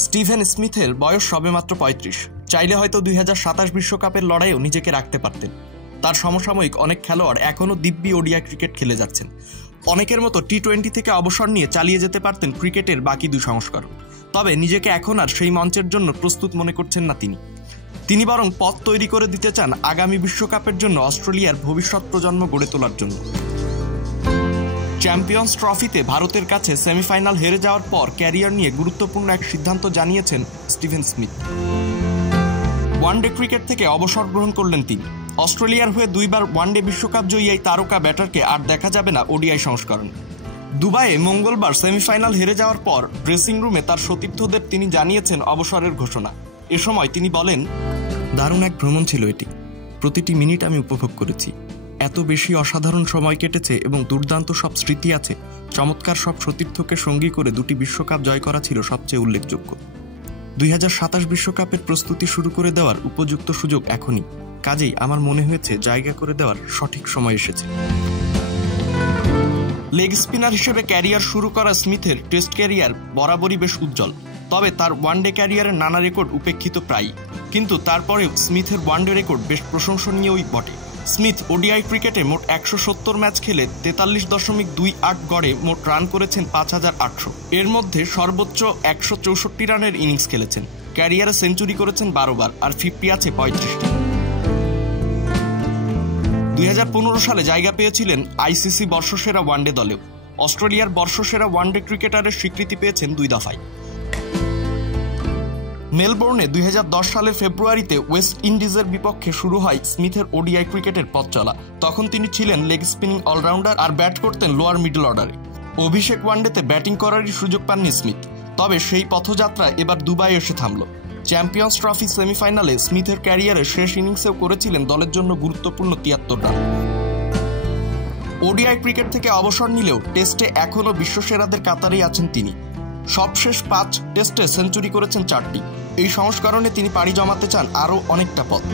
Steven স্মিথের বয়স সবেমাত্র ৩৫। চাইলে হয়তো ২০২৭ বিশ্বকাপের লড়াইও নিজেকে রাখতে পারতেন। তার সমসাময়িক অনেক খেলোয়াড় এখনও দিব্যি ওডিআই ক্রিকেট খেলে যাচ্ছেন। অনেকের মতো টি-20 থেকে অবসর নিয়ে চালিয়ে যেতে পারতেন ক্রিকেটের বাকি দুই সংস্করণ। তবে নিজেকে এখন আর সেই মঞ্চের জন্য প্রস্তুত মনে করছেন না তিনি বরং পথ তৈরি করে দিতে চান আগামী বিশ্বকাপের জন্য অস্ট্রেলিয়ার ভবিষ্যৎ প্রজন্ম গড়ে তোলার জন্য। চ্যাম্পিয়ন্স ট্রফিতে ভারতের কাছে সেমিফাইনাল হেরে যাওয়ার পর ক্যারিয়ার নিয়ে গুরুত্বপূর্ণ এক সিদ্ধান্ত জানিয়েছেন স্টিভেন স্মিথ। ওয়ানডে ক্রিকেট থেকে অবসর গ্রহণ করলেন তিনি। অস্ট্রেলিয়ার হয়ে 2 বার ওয়ানডে বিশ্বকাপ জয়ী এই তারকা ব্যাটারকে আর দেখা যাবে না ওডিআই সংস্করণে। দুবাইয়ে মঙ্গলবার সেমিফাইনাল হেরে যাওয়ার পর ড্রেসিং রুমে তার সতীর্থদের তিনি জানিয়েছেন অবসরের ঘোষণা। এ সময় তিনি বলেন, দারুণ এক ভ্রমণ ছিল এটি। প্রতিটি মিনিট আমি উপভোগ করেছি। এত বেশি অসাধারণ সময় কেটেছে এবং দুর্দান্ত সব স্মৃতি আছে। চমৎকার সব সতীর্থকে সঙ্গী করে 2টি বিশ্বকাপ জয় করা ছিল সবচেয়ে উল্লেখযোগ্য। 2027 বিশ্বকাপের প্রস্তুতি শুরু করে দেওয়ার উপযুক্ত সুযোগ এখনই। কাজেই আমার মনে হয়েছে জায়গা করে দেওয়ার সঠিক সময় এসেছে। লেগ স্পিনার হিসেবে ক্যারিয়ার শুরু করা স্মিথের টেস্ট ক্যারিয়ার বরাবরই বেশ উজ্জ্বল। তবে তার ওয়ানডে ক্যারিয়ারের নানা রেকর্ড উপেক্ষিত প্রায়ই। কিন্তু তারপরেও স্মিথের ওয়ানডে রেকর্ড বেশ প্রশংসনীয়ই বটে। স্মিথ ওডিআই ক্রিকেটে মোট 170 ম্যাচ খেলে 43.28 গড়ে মোট রান করেছেন 5,800। এর মধ্যে সর্বোচ্চ 164 রানের ইনিংস খেলেছেন। ক্যারিয়ারে সেঞ্চুরি করেছেন 12 বার, আর 50 আছে 35টি। 2015 সালে জায়গা পেয়েছিলেন আইসিসি বর্ষসেরা ওয়ানডে দলেও। অস্ট্রেলিয়ার বর্ষসেরা ওয়ানডে ক্রিকেটারের স্বীকৃতি পেয়েছেন 2 দফায়। মেলবোর্নে 2010 সালের ফেব্রুয়ারিতে ওয়েস্ট ইন্ডিজের বিপক্ষে শুরু হয় স্মিথের ওডিআই ক্রিকেটের পথ চলা। তখন তিনি ছিলেন লেগ স্পিনিং অলরাউন্ডার আর ব্যাট করতেন লোয়ার মিডল অর্ডারে। অভিষেক ওয়ানডেতে ব্যাটিং করারই সুযোগ পাননি স্মিথ। তবে সেই পথযাত্রা এবার দুবাই এসে থামল। চ্যাম্পিয়ন্স ট্রফি সেমিফাইনালে স্মিথের ক্যারিয়ারের শেষ ইনিংসেও করেছিলেন দলের জন্য গুরুত্বপূর্ণ 73 রান। ওডিআই ক্রিকেট থেকে অবসর নিলেও টেস্টে এখনও বিশ্বসেরাদের কাতারেই আছেন তিনি। সবশেষ 5 টেস্টে সেঞ্চুরি করেছেন 4টি। এই সংস্করণে তিনি পাড়ি জমাতে চান আরও অনেকটা পথ।